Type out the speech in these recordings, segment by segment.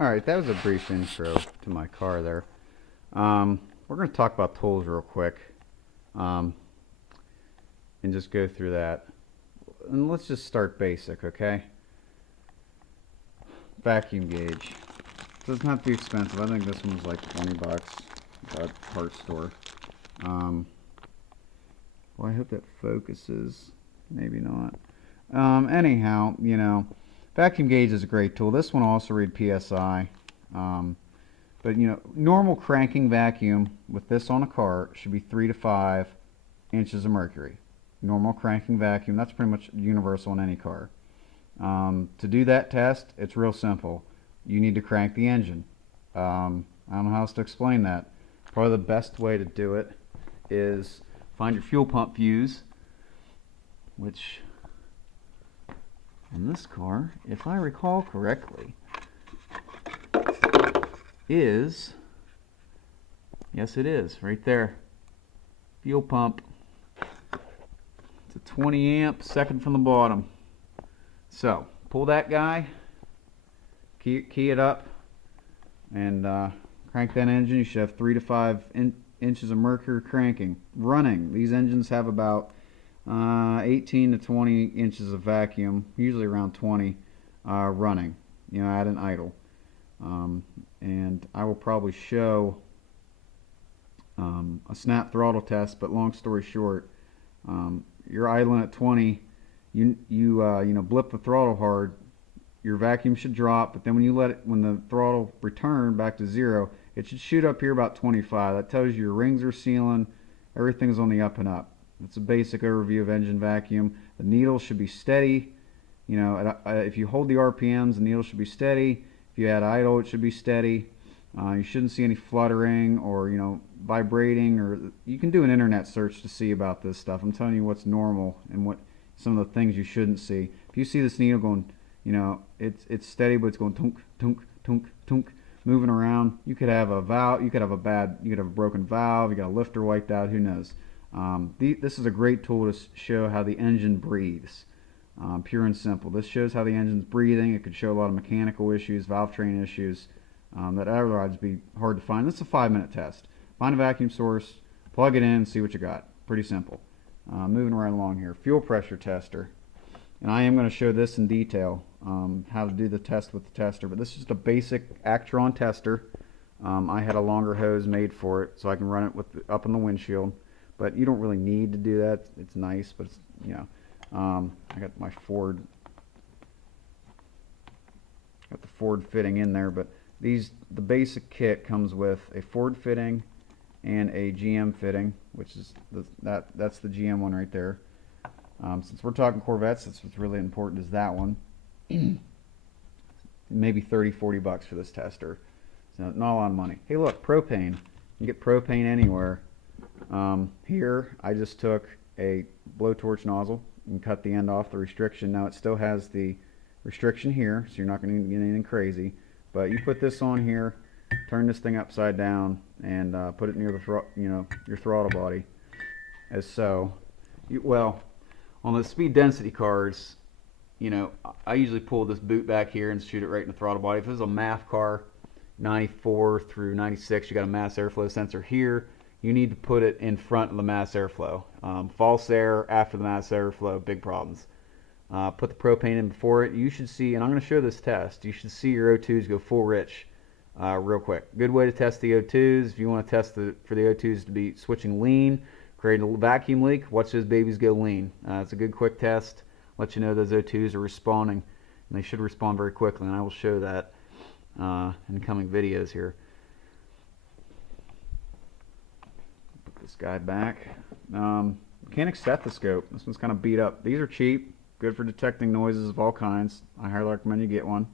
Alright, that was a brief intro to my car there. We're going to talk about tools real quick and just go through that. And let's just start basic, okay? Vacuum gauge. Doesn't have to be expensive. I think this one's like 20 bucks at a parts store. Well, I hope that focuses. Maybe not. Anyhow, vacuum gauge is a great tool. This one will also read PSI. But normal cranking vacuum with this on a car should be 3 to 5 inches of mercury. Normal cranking vacuum, that's pretty much universal in any car. To do that test, it's real simple. You need to crank the engine. I don't know how else to explain that. Probably the best way to do it is find your fuel pump fuse, which in this car, if I recall correctly, is, yes it is, right there. Fuel pump. It's a 20 amp, second from the bottom. So, pull that guy, key it up, and crank that engine. You should have 3 to 5 inches of mercury cranking. Running. These engines have about 18 to 20 inches of vacuum, usually around 20, running, at an idle. And I will probably show a snap throttle test, but long story short, you're idling at 20, you blip the throttle hard, your vacuum should drop, but then when the throttle return back to 0, it should shoot up here about 25. That tells you your rings are sealing, everything's on the up and up. That's a basic overview of engine vacuum. The needle should be steady. If you hold the RPMs, the needle should be steady. If you add idle, it should be steady. You shouldn't see any fluttering or vibrating, or you can do an internet search to see about this stuff. I'm telling you what's normal and what some of the things you shouldn't see. If you see this needle going, it's steady, but it's going tunk tunk tunk tunk, moving around, you could have a valve, you could have a broken valve, you got a lifter wiped out, who knows. This is a great tool to show how the engine breathes. Pure and simple. This shows how the engine's breathing. It could show a lot of mechanical issues, valve train issues that otherwise would be hard to find. This is a 5-minute test. Find a vacuum source, plug it in, see what you got. Pretty simple. Moving right along here. Fuel pressure tester. And I am going to show this in detail, how to do the test with the tester. But this is just a basic Actron tester. I had a longer hose made for it, so I can run it up on the windshield. But you don't really need to do that. It's nice, but it's, I got my Ford fitting in there, but the basic kit comes with a Ford fitting and a GM fitting, which is that's the GM one right there. Since we're talking Corvettes, that's what's really important, is that one. Maybe 30-40 bucks for this tester, so not a lot of money. Hey look, propane. You can get propane anywhere. Here I just took a blowtorch nozzle and cut the end off the restriction. Now it still has the restriction here, so you're not going to get anything crazy, but you put this on here, turn this thing upside down, and put it near the your throttle body, as so. Well, on the speed density cars, I usually pull this boot back here and shoot it right in the throttle body. If this is a MAF car, 94 through 96, you got a mass airflow sensor here. You need to put it in front of the mass airflow. False air after the mass airflow, big problems. Put the propane in before it. You should see, and I'm going to show this test, you should see your O2s go full rich real quick. Good way to test the O2s. If you want to test for the O2s to be switching lean, creating a vacuum leak, watch those babies go lean. It's a good quick test. Let you know those O2s are responding, and they should respond very quickly, and I will show that in coming videos here. This guy back. Mechanic stethoscope. This one's kind of beat up. These are cheap, good for detecting noises of all kinds. I highly recommend you get one.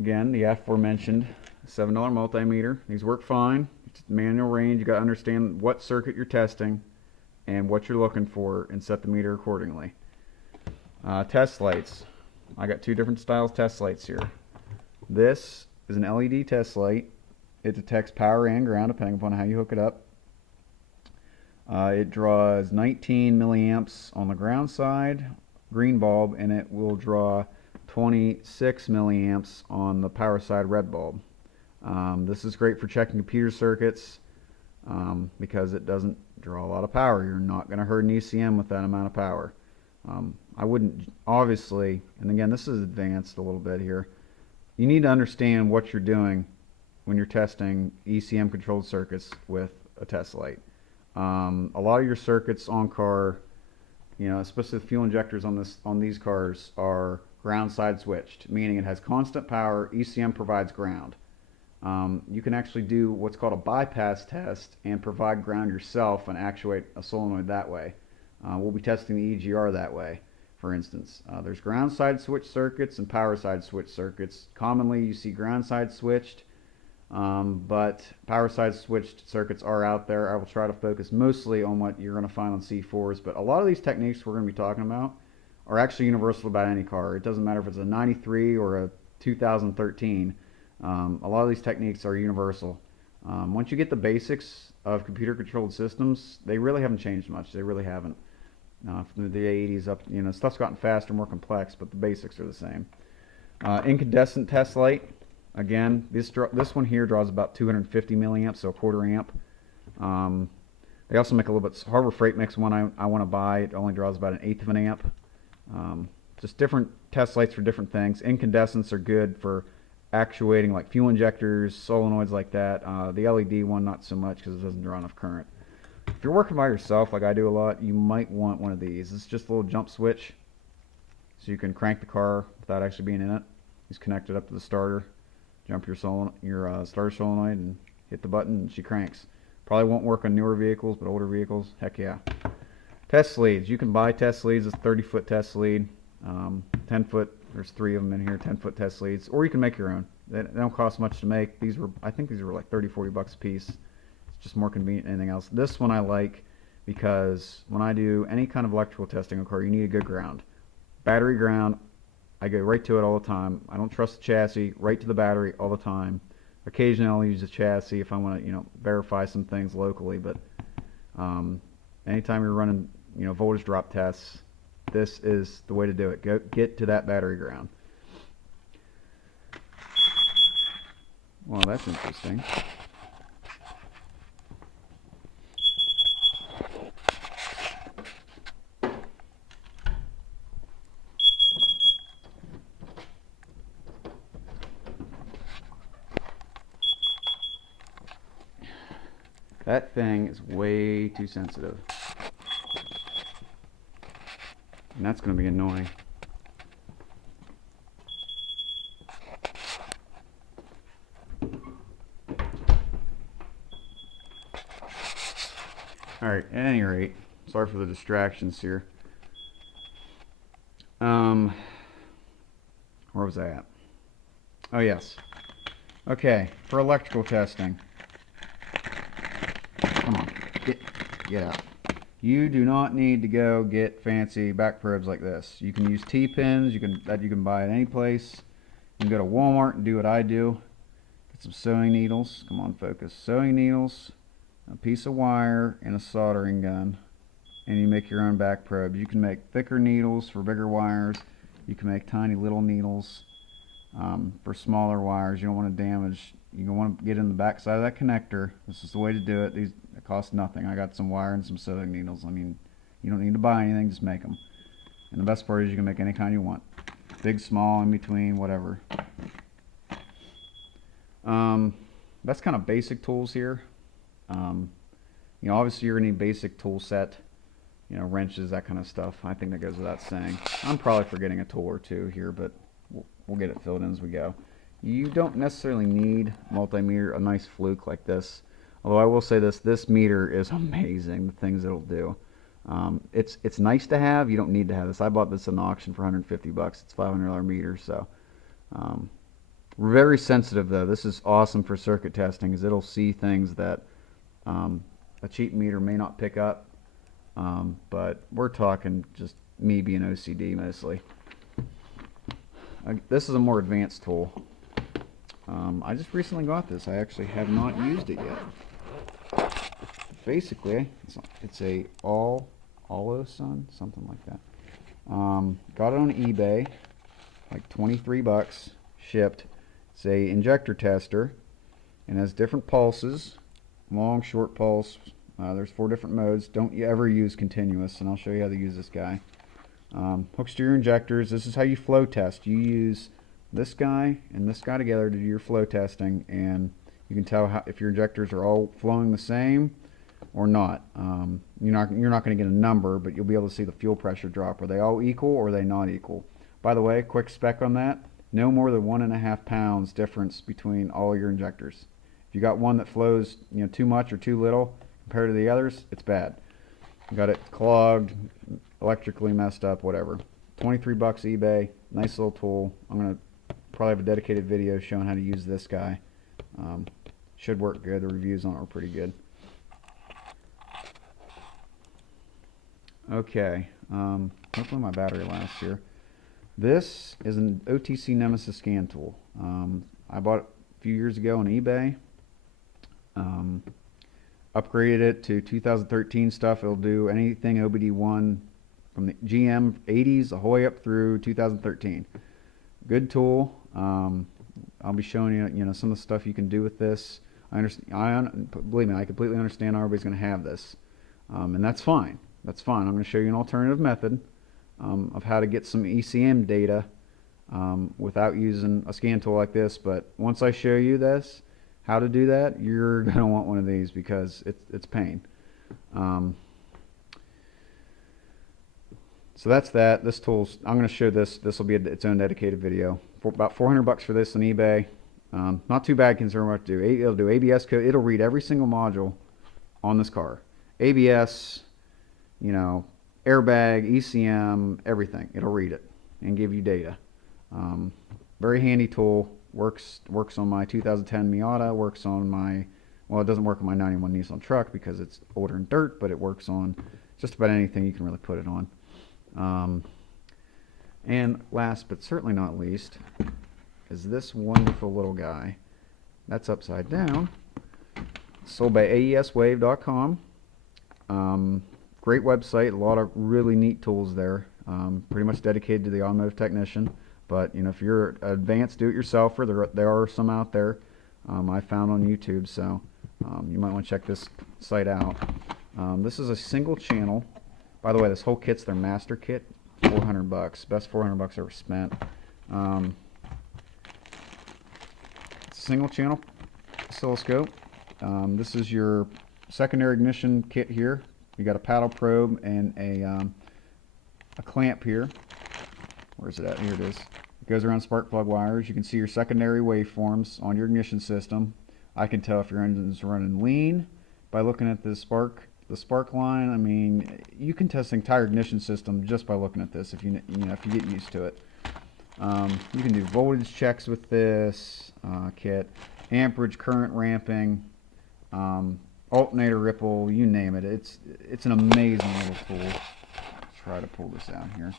Again, the aforementioned $7 multimeter. These work fine. It's manual range. You got to understand what circuit you're testing and what you're looking for, and set the meter accordingly. Test lights. I got 2 different styles test lights here. This is an LED test light. It detects power and ground depending upon how you hook it up. It draws 19 milliamps on the ground side, green bulb, and it will draw 26 milliamps on the power side red bulb. This is great for checking computer circuits because it doesn't draw a lot of power. You're not going to hurt an ECM with that amount of power. I wouldn't, obviously, and again, this is advanced a little bit here. You need to understand what you're doing when you're testing ECM controlled circuits with a test light. A lot of your circuits on car, you know, especially the fuel injectors on these cars, are ground side switched, meaning it has constant power. ECM provides ground. You can actually do what's called a bypass test and provide ground yourself and actuate a solenoid that way. We'll be testing the EGR that way, for instance. There's ground side switch circuits and power side switch circuits. Commonly you see ground side switched, but power side switched circuits are out there. I will try to focus mostly on what you're going to find on C4s, but a lot of these techniques we're going to be talking about are actually universal about any car. It doesn't matter if it's a 93 or a 2013. A lot of these techniques are universal. Once you get the basics of computer controlled systems, they really haven't changed much. They really haven't. From the 80s up, you know, stuff's gotten faster, more complex, but the basics are the same. Incandescent test light. Again, this one here draws about 250 milliamps, so a quarter amp. They also make a little bit Harbor Freight makes one I want to buy. It only draws about 1/8 of an amp. Just different test lights for different things. Incandescents are good for actuating like fuel injectors, solenoids like that. The LED one not so much because it doesn't draw enough current. If you're working by yourself, like I do a lot, you might want one of these. It's just a little jump switch, so you can crank the car without actually being in it. Just connect it up to the starter, jump your starter solenoid, and hit the button, and she cranks. Probably won't work on newer vehicles, but older vehicles, heck yeah. Test leads. You can buy test leads. It's a 30-foot test lead. 10-foot. There's 3 of them in here. 10-foot test leads, or you can make your own. They don't cost much to make. I think these were like 30-40 bucks a piece. Just more convenient than anything else. This one I like because when I do any kind of electrical testing on a car, you need a good ground. Battery ground, I go right to it all the time. I don't trust the chassis, right to the battery all the time. Occasionally I'll use the chassis if I want to, you know, verify some things locally, but anytime you're running, you know, voltage drop tests, this is the way to do it. Get to that battery ground. Well, that's interesting. That thing is way too sensitive. And that's going to be annoying. Alright, at any rate, sorry for the distractions here. Where was I at? Oh, yes. Okay, for electrical testing. Come on, get out. You do not need to go get fancy back probes like this. You can use T-pins that you can buy at any place. You can go to Walmart and do what I do. Get some sewing needles. Come on, focus. Sewing needles, a piece of wire, and a soldering gun. And you make your own back probes. You can make thicker needles for bigger wires. You can make tiny little needles for smaller wires. You don't want to damage. You don't want to get in the back side of that connector. This is the way to do it. It costs nothing. I got some wire and some sewing needles. I mean, you don't need to buy anything, just make them. And the best part is you can make any kind you want. Big, small, in between, whatever. That's kind of basic tools here. You know, obviously you're going to need basic tool set. You know, wrenches, that kind of stuff. I think that goes without saying. I'm probably forgetting a tool or two here, but we'll get it filled in as we go. You don't necessarily need multimeter, a nice fluke like this. Although I will say this meter is amazing, the things it'll do. It's nice to have. You don't need to have this. I bought this at an auction for 150 bucks. It's a $500 meter, so we're very sensitive though. This is awesome for circuit testing because it'll see things that a cheap meter may not pick up. But we're talking just me being OCD mostly. This is a more advanced tool. I just recently got this. I actually have not used it yet. Basically, it's a Olosun, something like that. Got it on eBay. like 23 bucks shipped. It's a injector tester and has different pulses, long, short pulse. There's 4 different modes. Don't you ever use continuous, and I'll show you how to use this guy. Hooks to your injectors. This is how you flow test. You use this guy and this guy together to do your flow testing, and you can tell if your injectors are all flowing the same or not. You're not going to get a number, but you'll be able to see the fuel pressure drop. Are they all equal or are they not equal? By the way, quick spec on that: no more than 1.5 pounds difference between all your injectors. If you got one that flows, too much or too little compared to the others, it's bad. You got it clogged, electrically messed up, whatever. 23 bucks eBay. Nice little tool. I'm gonna probably have a dedicated video showing how to use this guy. Should work good. The reviews on it are pretty good. Okay, hopefully my battery lasts here. This is an OTC Nemesis scan tool. I bought it a few years ago on eBay. Upgraded it to 2013 stuff. It'll do anything OBD1 from the GM 80s the whole way up through 2013. Good tool. I'll be showing you, some of the stuff you can do with this. Believe me, I completely understand how everybody's going to have this, and that's fine. That's fine. I'm going to show you an alternative method of how to get some ECM data without using a scan tool like this. But once I show you this, how to do that, you're going to want one of these because it's pain. So that's that. This tool's, I'm going to show this. This will be its own dedicated video. For about 400 bucks for this on eBay. Not too bad considering what to do. It'll do ABS code. It'll read every single module on this car. ABS, airbag, ECM, everything. It'll read it and give you data. Very handy tool. Works on my 2010 Miata. Works on my, well, it doesn't work on my 91 Nissan truck because it's older and dirt, but it works on just about anything you can really put it on. And last but certainly not least is this wonderful little guy. That's upside down. Sold by aeswave.com. Great website, a lot of really neat tools there. Pretty much dedicated to the automotive technician. But if you're an advanced do-it-yourselfer, there are some out there. I found on YouTube, so you might want to check this site out. This is a single channel. By the way, this whole kit's their master kit. 400 bucks, best 400 bucks ever spent. It's a single channel oscilloscope. This is your secondary ignition kit here. You got a paddle probe and a clamp here. Where's it at? Here it is. It goes around spark plug wires. You can see your secondary waveforms on your ignition system. I can tell if your engine's running lean by looking at the spark line. I mean, you can test the entire ignition system just by looking at this if you get used to it. You can do voltage checks with this kit, amperage, current ramping, alternator ripple, you name it. It's an amazing little tool. Let's try to pull this out here.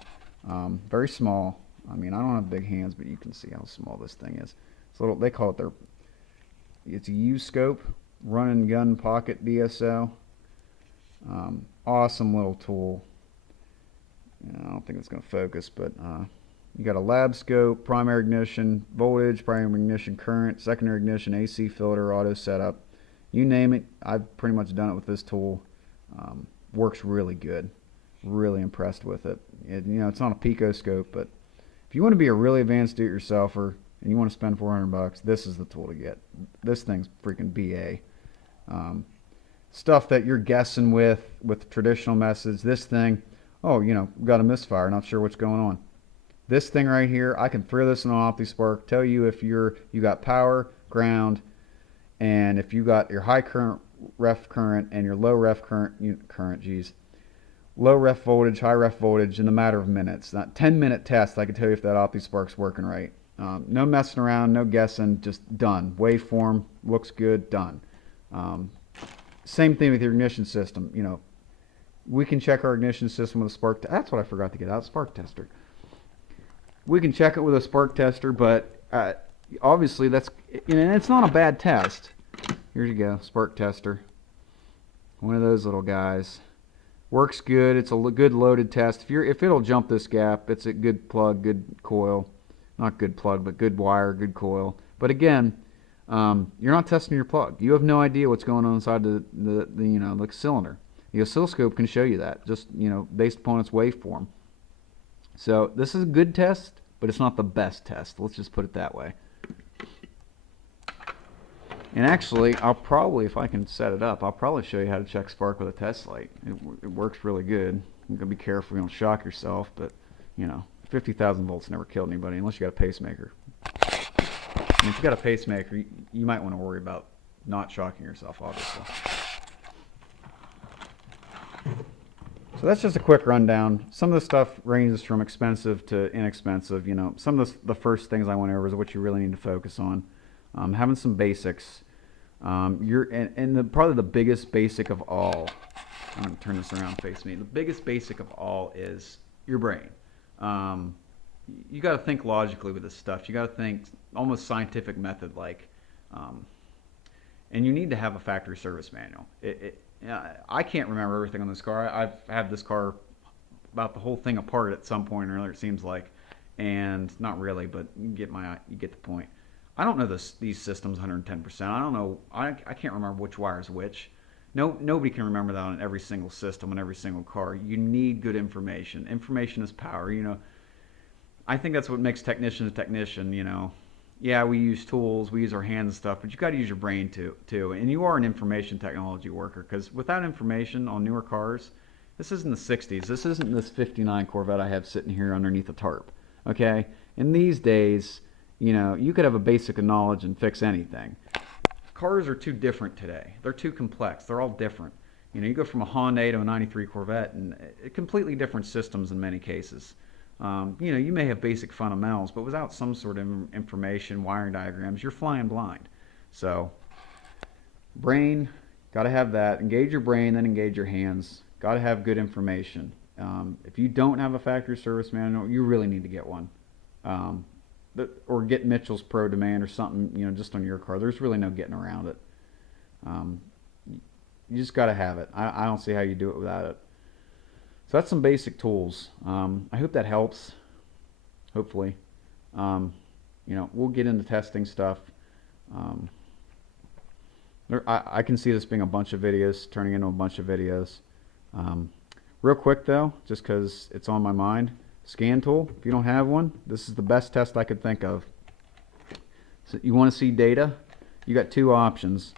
Very small. I mean, I don't have big hands, but you can see how small this thing is. It's a little. They call it it's a U-scope, run and gun pocket DSO. Awesome little tool. I don't think it's going to focus, but you got a lab scope, primary ignition, voltage, primary ignition, current, secondary ignition, AC filter, auto setup. You name it, I've pretty much done it with this tool. Works really good. Really impressed with it. It's not a pico scope, but if you want to be a really advanced do-it-yourselfer and you want to spend 400 bucks, this is the tool to get. This thing's freaking BA. Stuff that you're guessing with traditional methods. This thing, got a misfire, not sure what's going on. This thing right here, I can throw this in an OptiSpark, tell you if you got power, ground, and if you got your high current ref current and your low ref low ref voltage, high ref voltage in a matter of minutes. That 10-minute test, I can tell you if that OptiSpark's working right. No messing around, no guessing, just done. Waveform looks good, done. Same thing with your ignition system. We can check our ignition system with a spark. That's what I forgot to get out, spark tester. We can check it with a spark tester, but obviously and it's not a bad test. Here you go, spark tester. One of those little guys. Works good. It's a good loaded test. If it'll jump this gap, it's a good plug, good coil. not good plug, but good wire, good coil. But again, you're not testing your plug. You have no idea what's going on inside the the cylinder. The oscilloscope can show you that, just based upon its waveform. So this is a good test, but it's not the best test. Let's just put it that way. And actually, I'll probably, if I can set it up, I'll probably show you how to check spark with a test light. It works really good. You gotta be careful you don't shock yourself, but 50,000 volts never killed anybody unless you got a pacemaker. And if you got a pacemaker, you might want to worry about not shocking yourself, obviously. So that's just a quick rundown. Some of the stuff ranges from expensive to inexpensive. Some of the first things I went over is what you really need to focus on. Having some basics. Probably the biggest basic of all. I'm going to turn this around and face me. The biggest basic of all is your brain. You got to think logically with this stuff. You got to think almost scientific method like. And you need to have a factory service manual. I can't remember everything on this car. I've had this car about the whole thing apart at some point or another, it seems like. And not really, but you get the point. I don't know these systems 110%. I don't know. I can't remember which wire is which. Nobody can remember that on every single system, on every single car. You need good information. Information is power. I think that's what makes technician a technician. Yeah, we use tools, we use our hands and stuff, but you got to use your brain too. And you are an information technology worker, because without information on newer cars, this isn't the 60s. This isn't this 59 Corvette I have sitting here underneath a tarp. Okay? In these days, you could have a basic of knowledge and fix anything. Cars are too different today. They're too complex. They're all different. You go from a Hyundai to a 93 Corvette, and completely different systems in many cases. You may have basic fundamentals, but without some sort of information, wiring diagrams, you're flying blind. So, brain, got to have that. Engage your brain, then engage your hands. Got to have good information. If you don't have a factory service manual, you really need to get one. Or get Mitchell's Pro Demand or something, just on your car. There's really no getting around it. You just got to have it. I don't see how you do it without it. So that's some basic tools. I hope that helps. Hopefully. We'll get into testing stuff. I can see this being a bunch of videos, turning into a bunch of videos. Real quick though, just because it's on my mind. Scan tool, if you don't have one, this is the best test I could think of. So you want to see data? You got two options.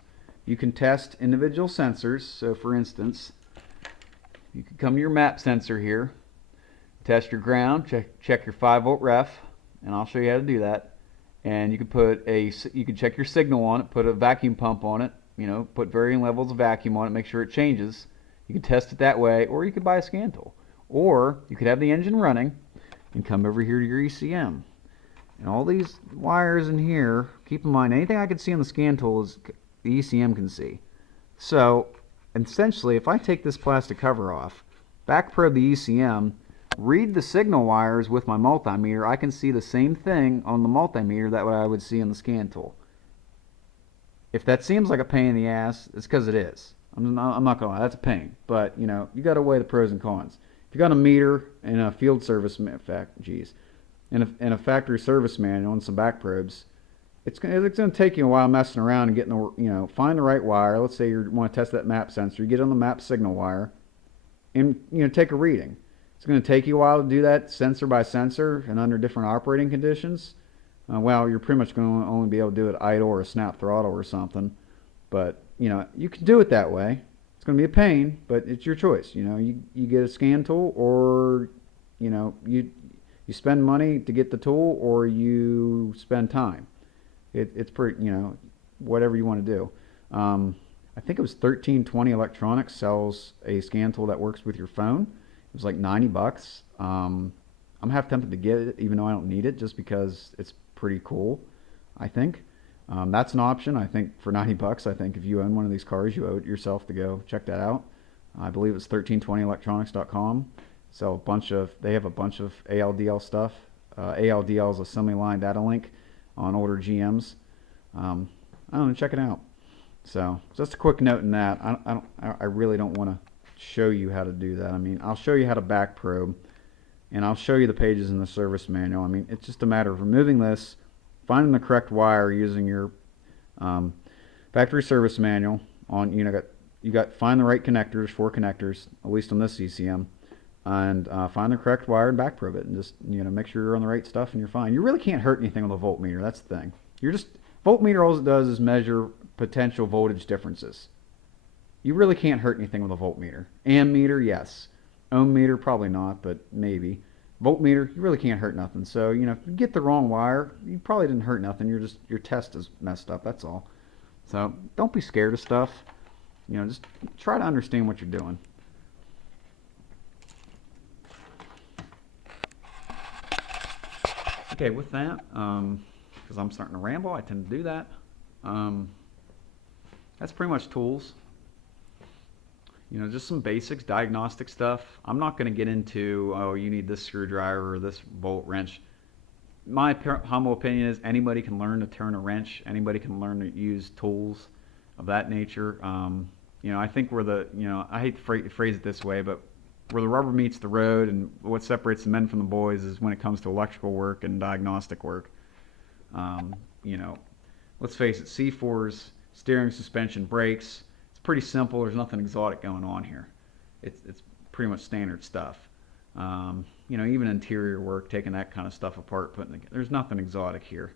You can test individual sensors. So for instance, you can come to your map sensor here, test your ground, check your 5-volt ref, and I'll show you how to do that. And you can check your signal on it, put a vacuum pump on it, put varying levels of vacuum on it, make sure it changes. You can test it that way, or you could buy a scan tool. Or you could have the engine running and come over here to your ECM. And all these wires in here, keep in mind, anything I can see on the scan tool is the ECM can see. So essentially, if I take this plastic cover off, back probe the ECM, read the signal wires with my multimeter, I can see the same thing on the multimeter that what I would see on the scan tool. If that seems like a pain in the ass, it's because it is. I'm not gonna lie, that's a pain. But you got to weigh the pros and cons. If you got a meter and a field service and a factory service manual and some back probes, it's going to take you a while messing around and getting find the right wire. Let's say you want to test that map sensor. You get on the map signal wire and take a reading. It's going to take you a while to do that sensor by sensor and under different operating conditions. Well, you're pretty much going to only be able to do it idle or a snap throttle or something. But you can do it that way. It's going to be a pain, but it's your choice. You get a scan tool, or you spend money to get the tool, or you spend time. It's pretty, whatever you want to do. I think it was 1320 Electronics sells a scan tool that works with your phone. It was like $90. I'm half tempted to get it, even though I don't need it, just because it's pretty cool, I think. That's an option. I think for $90, I think if you own one of these cars, you owe it yourself to go check that out. I believe it's 1320electronics.com. So they have a bunch of ALDL stuff. ALDL is a semi-line data link on older GMs. I don't know, check it out. So just a quick note in that. I really don't want to show you how to do that. I mean, I'll show you how to back probe. And I'll show you the pages in the service manual. I mean, it's just a matter of removing this, finding the correct wire using your factory service manual. On you got find the right connectors, 4 connectors, at least on this ECM, and find the correct wire and back probe it, and just make sure you're on the right stuff and you're fine. You really can't hurt anything with a voltmeter. That's the thing. Voltmeter, all it does is measure potential voltage differences. You really can't hurt anything with a voltmeter. Ammeter, yes. Ohm meter, probably not, but maybe. Voltmeter, you really can't hurt nothing. So, if you get the wrong wire, you probably didn't hurt nothing. Your test is messed up, that's all. So, don't be scared of stuff. Just try to understand what you're doing. Okay, with that, because I'm starting to ramble, I tend to do that. That's pretty much tools. Just some basics, diagnostic stuff. I'm not going to get into, oh, you need this screwdriver or this bolt wrench. My humble opinion is anybody can learn to turn a wrench. Anybody can learn to use tools of that nature. I think I hate to phrase it this way, but where the rubber meets the road and what separates the men from the boys is when it comes to electrical work and diagnostic work. Let's face it, C4's steering, suspension, brakes, it's pretty simple. There's nothing exotic going on here. It's pretty much standard stuff. Even interior work, taking that kind of stuff apart, there's nothing exotic here.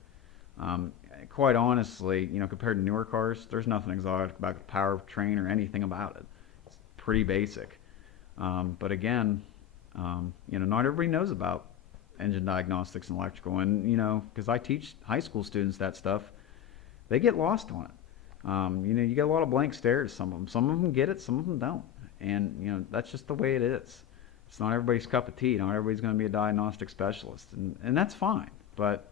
Quite honestly, compared to newer cars, there's nothing exotic about the powertrain or anything about it. It's pretty basic. But again, not everybody knows about engine diagnostics and electrical, and because I teach high school students that stuff, they get lost on it. You get a lot of blank stares. Some of them get it, some of them don't, and that's just the way it is. It's not everybody's cup of tea. Not everybody's going to be a diagnostic specialist, and that's fine. But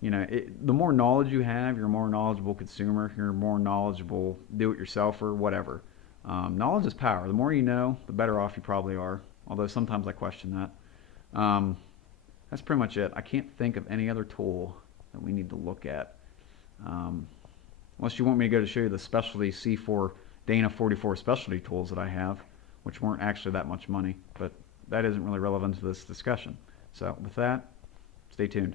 the more knowledge you have, you're a more knowledgeable consumer. You're a more knowledgeable do-it-yourselfer, whatever. Knowledge is power. The more you know, the better off you probably are. Although sometimes I question that. That's pretty much it. I can't think of any other tool that we need to look at. Unless you want me to go to show you the specialty C4 Dana 44 specialty tools that I have, which weren't actually that much money, but that isn't really relevant to this discussion. So with that, stay tuned.